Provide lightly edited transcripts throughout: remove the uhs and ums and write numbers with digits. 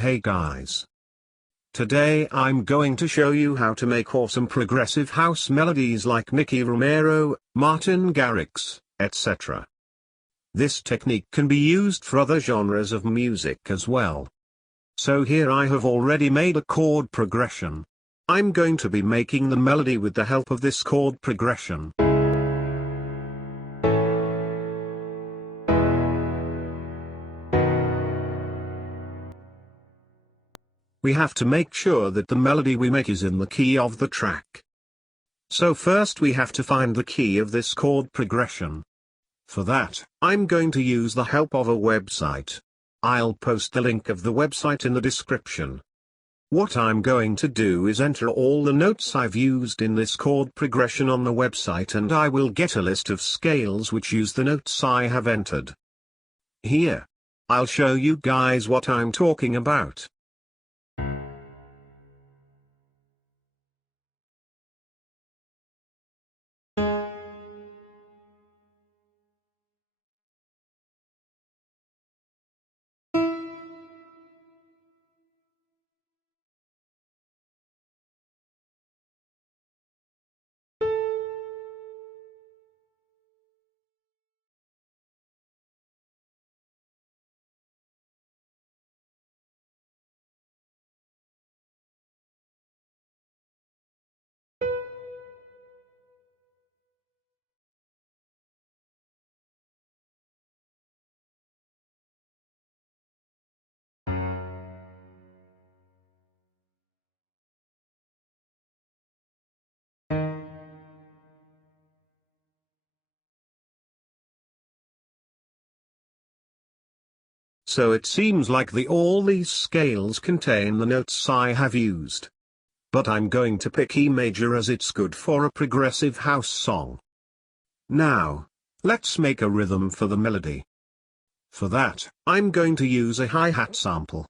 Hey guys. Today I'm going to show you how to make awesome progressive house melodies like Nicky Romero, Martin Garrix, etc. This technique can be used for other genres of music as well. So here I have already made a chord progression. I'm going to be making the melody with the help of this chord progression. We have to make sure that the melody we make is in the key of the track. So first we have to find the key of this chord progression. For that, I'm going to use the help of a website. I'll post the link of the website in the description. What I'm going to do is enter all the notes I've used in this chord progression on the website, and I will get a list of scales which use the notes I have entered. Here, I'll show you guys what I'm talking about. So it seems like all these scales contain the notes I have used. But I'm going to pick E major as it's good for a progressive house song. Now, let's make a rhythm for the melody. For that, I'm going to use a hi-hat sample.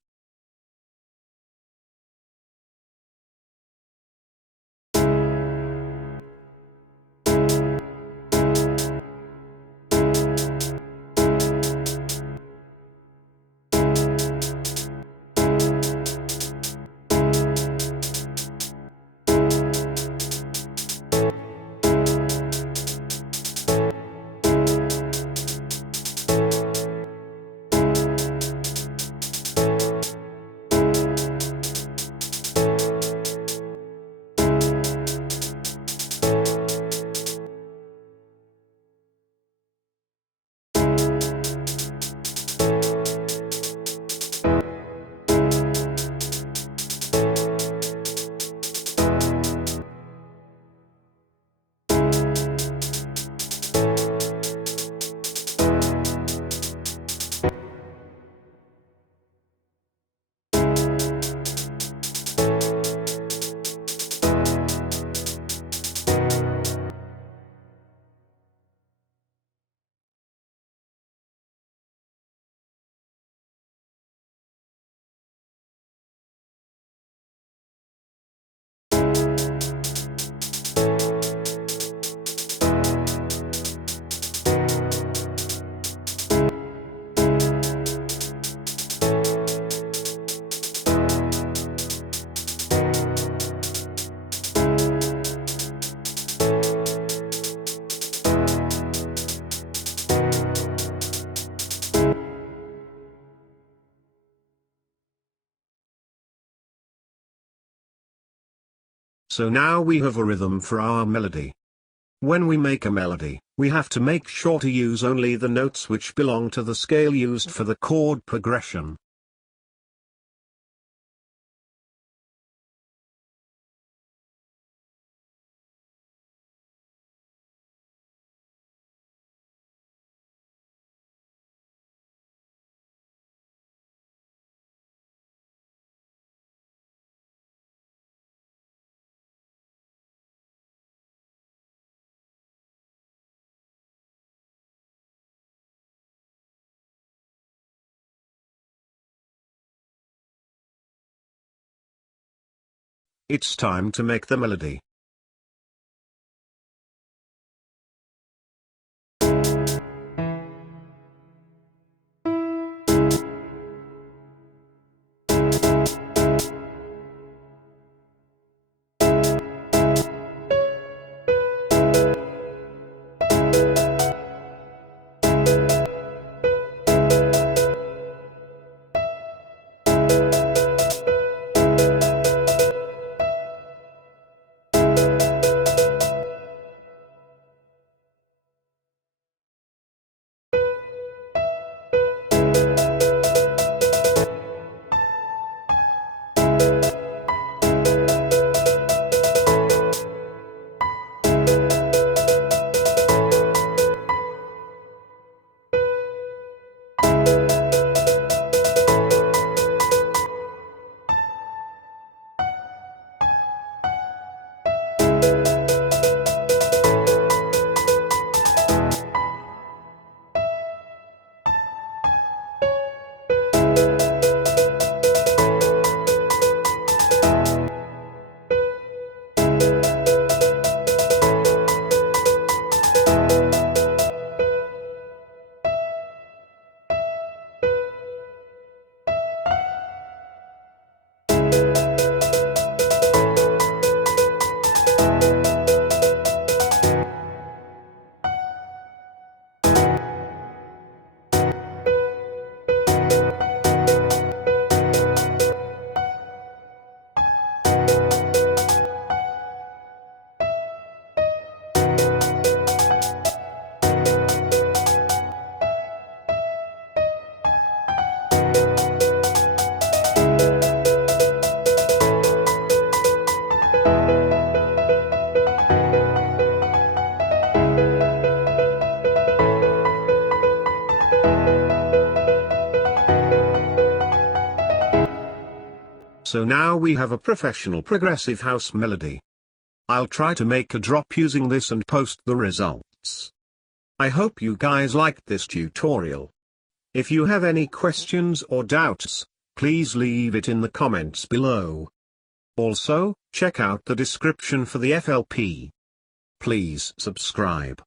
So now we have a rhythm for our melody. When we make a melody, we have to make sure to use only the notes which belong to the scale used for the chord progression. It's time to make the melody. So now we have a professional progressive house melody. I'll try to make a drop using this and post the results. I hope you guys liked this tutorial. If you have any questions or doubts, please leave it in the comments below. Also, check out the description for the FLP. Please subscribe.